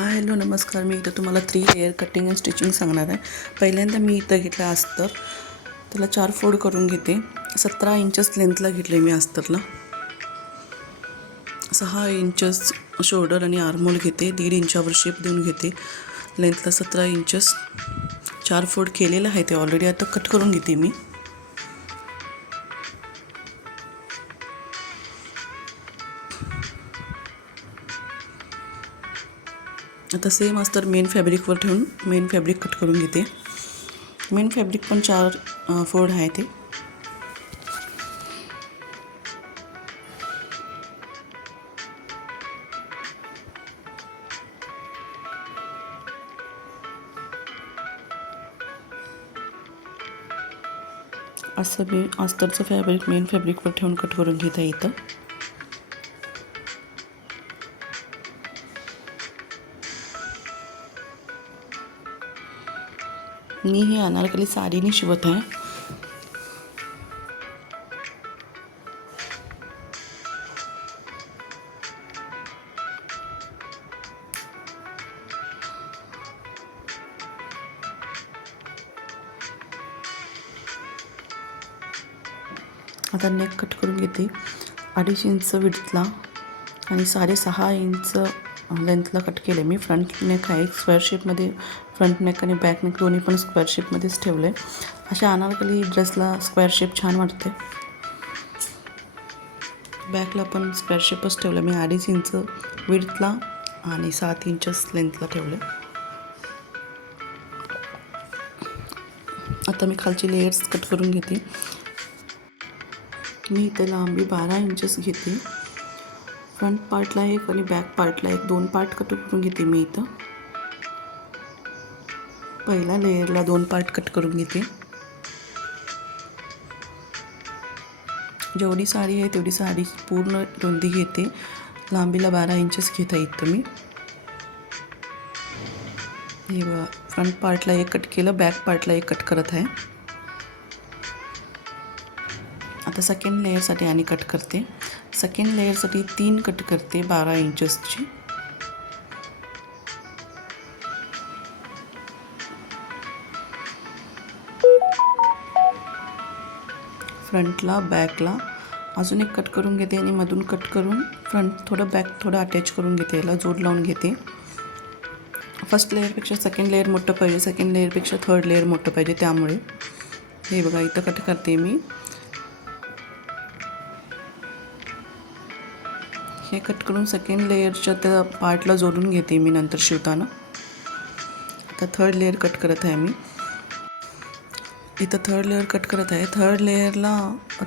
Hi hello नमस्कार. मी इथं तुम्हाला 3 लेअर कटिंग अँड स्टिचिंग सांगणार आहे. पहिल्यांदा मी इथं घेतलं अस्तर, त्याला 4 फोल्ड करून घेते. 17 इंचेस लेंथला घेतले मी अस्तरला. 6 इंचेस शोल्डर आणि आर्महोल घेते. 1.5 इंचावर शेप देऊन घेते. लेंथला 17 इंचेस 4 फोल्ड केलेलं आहे ते ऑलरेडी. आता कट करून घेते मी. आता सेम अस्तर मेन फॅब्रिकवर ठेवून मेन फॅब्रिक कट करून घेते. मेन फॅब्रिक पण 4 फोल्ड आहे ते. असं मी अस्तरचं फॅब्रिक मेन फॅब्रिकवर ठेवून कट करून घेता येतं. मी ही अनारकली साडीने शिवत आहे. आता नेक कट करून घेते. 2.5 इंच विड्थला आणि 6.5 इंच लेंथला कट केले मी. फ्रंट नेक आहे स्क्वेअर शेपमध्ये. फ्रंट नेक आणि बॅक नेक दोन्ही पण स्क्वेअर शेपमध्येच ठेवले. अशा अनारकली ड्रेसला स्क्वेअर शेप छान वाटते. बॅकला पण स्क्वेअर शेपच ठेवलं मी. 2.5 इंच विड्थला आणि 7 इंचेस लेंथला ठेवले. आता मी खालची लेयर्स कट करून घेते. मी इथे लांबी 12 इंचेस घेते. फ्रंट पार्टला एक आणि बॅक पार्टला एक 2 पार्ट कट करून घेते मी इथं. पहिल्या लेयरला 2 पार्ट कट करून घेते. जेवढी साडी आहे तेवढी साडी पूर्ण रुंदी घेते. लांबीला 12 इंचेस घेता इथं मी. हे बघा, फ्रंट पार्टला एक कट केलं, बॅक पार्टला एक कट करत आहे. आता सेकंड लेयरसाठी आणि कट करते. सेकंड लेयरसाठी 3 कट करते 12 इंचेसची. फ्रंटला बॅकला अजून एक कट करून घेते आणि मधून कट करून फ्रंट थोडं बॅक थोडं अटॅच करून घेते. याला जोड लावून घेते. फर्स्ट लेयरपेक्षा सेकंड लेयर मोठं पाहिजे, सेकंड लेयरपेक्षा थर्ड लेयर मोठं पाहिजे, त्यामुळे हे बघा इथं कट करते मी. हे कट करून सेकंड लेयरच्या त्या पार्टला जोडून घेते मी नंतर शिवताना. आता थर्ड लेयर कट करत आहे मी. इथं थर्ड लेयर कट करत आहे. थर्ड लेयरला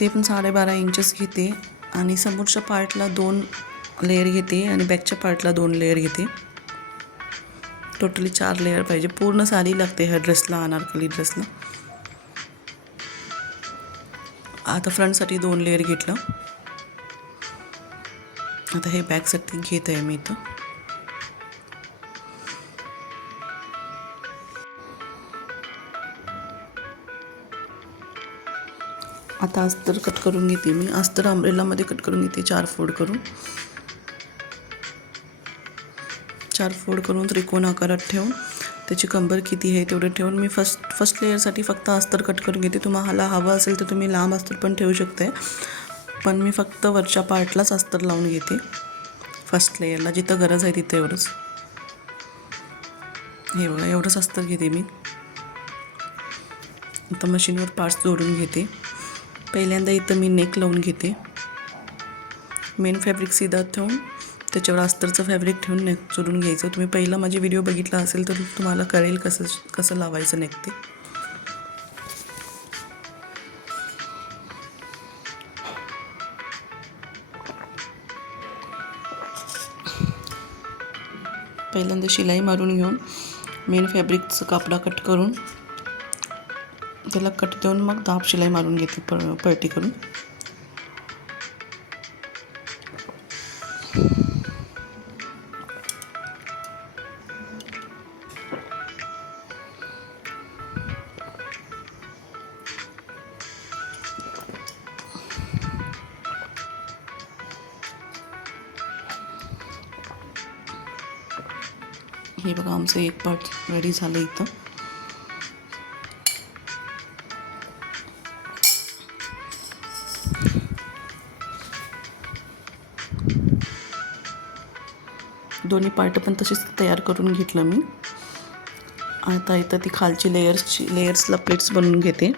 ते पण 12.5 इंचेस घेते आणि समोरच्या पार्टला 2 लेयर घेते आणि बॅकच्या पार्टला 2 लेयर घेते. टोटली 4 लेयर पाहिजे. पूर्ण साडी लागते ह्या ड्रेसला, अनारकली ड्रेसला. आता फ्रंटसाठी 2 लेयर घेतलं. आता हे बॅकसाठी घेत आहे मी इथं. आता अस्तर कट करून घेते मी. अस्तर अम्ब्रेलामध्ये कट करून घेते 4 फोल्ड करून. 4 फोल्ड करून त्रिकोण आकारात ठेवून त्याची कंबर किती आहे तेवढं ठेवून मी फर्स्ट लेयरसाठी फक्त अस्तर कट करून घेते. तुम्हाला हवं असेल तर तुम्ही लांब अस्तर पण ठेवू शकते, पण मी फक्त वरच्या पार्टलाच अस्तर लावून घेते फर्स्ट लेयरला. जिथं गरज आहे तिथं एवढंच. हे बघा एवढंच अस्तर घेते मी. आता मशीनवर पार्ट्स जोडून घेते. पहिल्यांदा इथं मी नेक लावून घेते. मेन फॅब्रिक सीधा ठेवून त्याच्यावर अस्तरचं फॅब्रिक ठेवून नेक जोडून घ्यायचं. तुम्ही पहिला माझी व्हिडिओ बघितला असेल तर तुम्हाला कळेल कसं लावायचं नेक ते. पहिल्यांदा शिलाई मारून घेऊन मेन फॅब्रिकचं कापडा कट करून त्याला कट देऊन मग दाब शिलाई मारून घेते पलटी करून. हे बघा आमचं एक पार्ट रेडी झालं इथं. दोन्ही पार्ट पण तशीच तयार करून घेतलं मी. आता इथं ती खालची लेयर्सला प्लेट्स बनवून घेते.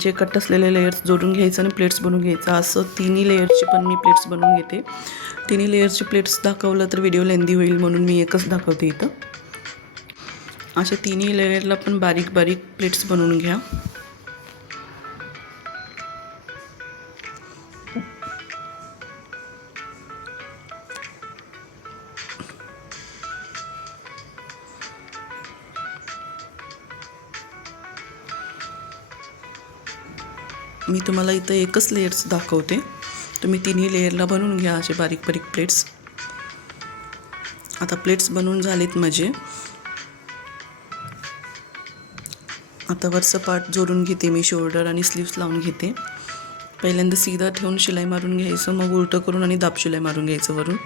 जे कट असलेले लेयर्स जोडून घ्यायचं आणि प्लेट्स बनवून घ्यायचं. असं तिन्ही लेयर्सची पण मी प्लेट्स बनवून घेते. तिन्ही लेयर्सची प्लेट्स दाखवलं तर व्हिडिओ लेंदी होईल म्हणून मी एकच दाखवते इथं. अशा तिन्ही लेयरला पण बारीक बारीक प्लेट्स बनवून घ्या. मी तुम्हाला इथं एकच लेयर्स दाखवते. तुम्ही तिन्ही लेयरला बनवून घ्या असे बारीक बारीक प्लेट्स. आता प्लेट्स बनवून झालेत माझे. आता वरचं पार्ट जोडून घेते मी. शोल्डर आणि स्लीव्स लावून घेते. पहिल्यांदा सीधा ठेवून शिलाई मारून घ्यायचं, मग उलटं करून आणि दाब शिलाई मारून घ्यायचं वरून.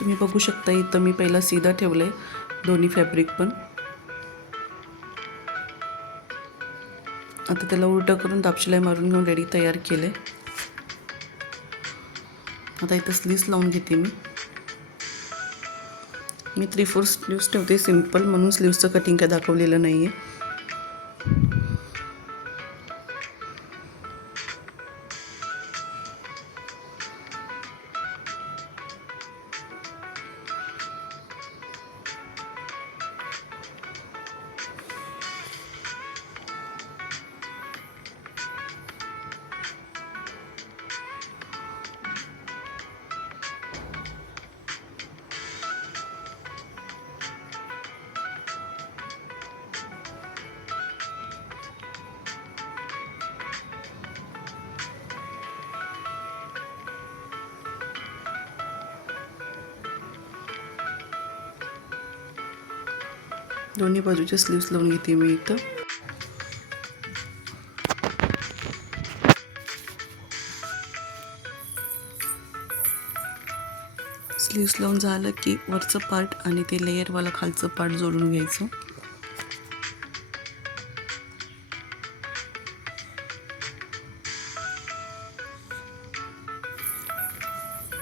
तुम्ही बघू शकता इथं मी पहिला सीधा ठेवले दोन्ही फॅब्रिक पण. आता त्याला उलटं करून दाब शिलाई मारून घेऊन रेडी तयार केले. आता इथं स्लीव्स लावून घेते मी. 3/4 स्लीव्स ठेवते सिंपल, म्हणून स्लीव्सचं कटिंग काय दाखवलेलं नाही आहे. दोन्ही बाजूचे स्लीव्स लावून घेते मी इथं. स्लीव्स लावून झालं की वरचं पार्ट आणि ते लेयरवाला खालचं पार्ट जोडून घ्यायचं.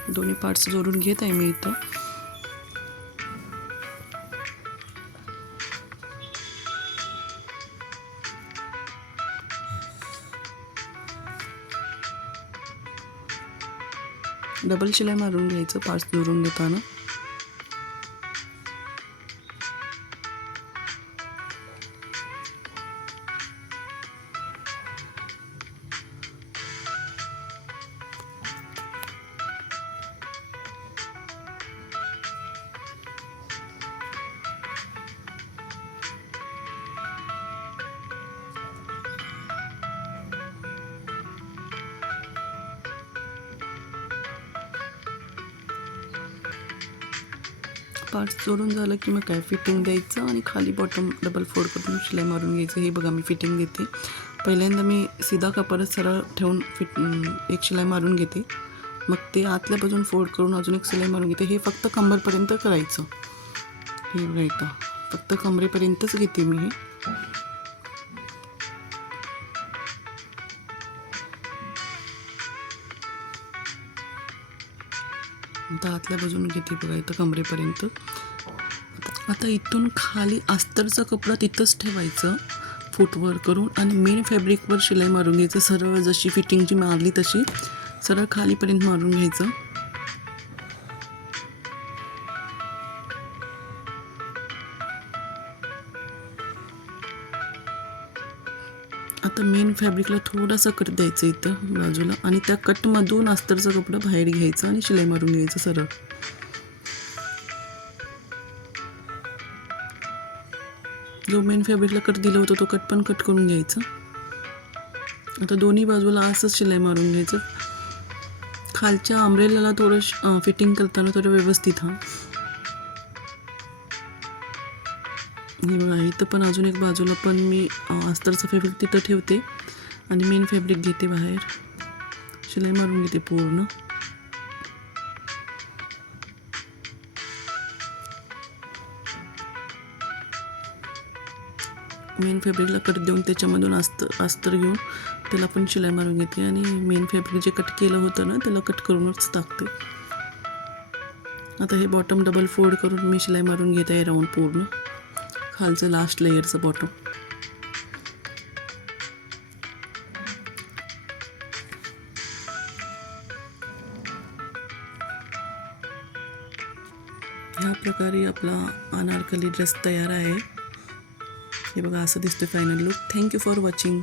दोन्ही पार्ट्स जोडून घेत आहे मी इथं. डबल शिलाई मारून घ्यायचं पार्ट्स जोडून घेताना. पार्ट्स जोडून झालं की मग काय फिटिंग द्यायचं आणि खाली बॉटम डबल फोल्ड करून शिलाई मारून घ्यायचं. हे बघा मी फिटिंग देते. पहिल्यांदा मी सीधा कापडच सरळ ठेवून एक शिलाई मारून घेते, मग ते आतल्या बाजून फोल्ड करून अजून एक शिलाई मारून घेते. हे फक्त कंबरपर्यंत करायचं. हे बघा इथं फक्त कमरेपर्यंतच घेते मी. हे आता आतल्या बाजून घेते बघा इथं कमरेपर्यंत. आता इथून खाली अस्तरचा कपडा तिथंच ठेवायचं फुटवर करून आणि मेन फॅब्रिकवर शिलाई मारून घ्यायचं. सरळ जशी फिटिंगची मारली तशी सरळ खालीपर्यंत मारून घ्यायचं. आता मेन फॅब्रिकला थोडासा कट द्यायचं इथं बाजूला आणि त्या कटमधून अस्तरचं कपडं बाहेर घ्यायचं आणि शिलाई मारून घ्यायचं सरळ. जो मेन फॅब्रिकला कट दिलं होतं तो कट पण कट करून घ्यायचं. आता दोन्ही बाजूला असंच शिलाई मारून घ्यायचं. खालच्या अम्ब्रेलाला थोडं फिटिंग करताना थोडं व्यवस्थित. हे बघा इथं पण अजून एक बाजूला पण मी अस्तरचं फॅब्रिक तिथं ठेवते आणि मेन फॅब्रिक घेते बाहेर, शिलाई मारून घेते पूर्ण. मेन फॅब्रिकला कट देऊन त्याच्यामधून अस्तर घेऊन त्याला पण शिलाई मारून घेते आणि मेन फॅब्रिक जे कट केलं होतं ना त्याला कट करूनच टाकते. आता हे बॉटम डबल फोल्ड करून मी शिलाई मारून घेत आहे राऊंड पूर्ण खालचं लास्ट लेयरचं बॉटम. ह्या प्रकारे आपला अनारकली ड्रेस तयार आहे. हे बघा असं दिसतं final look. Thank you for watching.